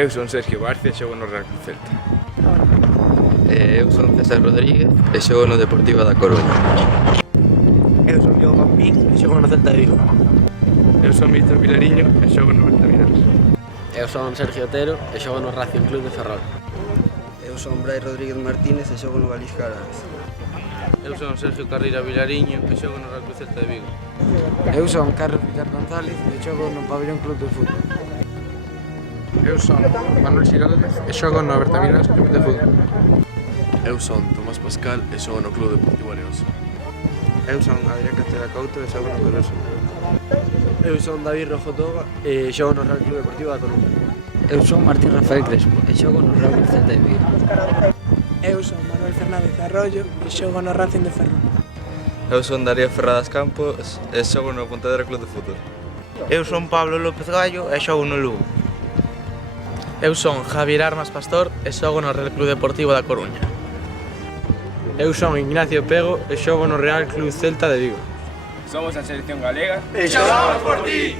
Eu son Sergio Barcia e xogo no Real Club Celta. Eu son César Rodríguez e xogo no Deportivo da Coruña. Eu son Diogo Pampín e xogo no Celta de Vigo. Eu son Víctor Vilariño e xogo no Bertamiráns. Eu son Sergio Otero e xogo no Racing Club de Ferrol. Eu son Brais Rodríguez Martínez e xogo no Galisca Aranz. Eu son Sergio Carreira Vilariño e xogo no Real Club Celta de Vigo. Eu son Carlos Ricardo González e xogo no Pabellón Club de Fútbol. Eu son Manuel Xiraldez e xogo no Bertamiráns Club de Fútbol. Eu son Tomás Pascal e xogo no Club Deportivo Areoso. Eu son Adrián Castela Couto e xogo no Coloso. Eu son David Rojo Toba e xogo no Real Club Deportivo da Coruña. Eu son Martín Rafael Crespo e xogo no Real Club Celta de Vigo. Eu son Manuel Fernández Arroyo e xogo no Racing de Ferrol. Eu son Darío Ferradas Campos e xogo no Pontevedra Club de Fútbol. Eu son Pablo López Gallo e xogo no Lugo. Eu son Javier Armas Pastor e xogo no Real Club Deportivo da Coruña. Eu son Ignacio Pego e xogo no Real Club Celta de Vigo. Somos a selección galega E xogamos por ti!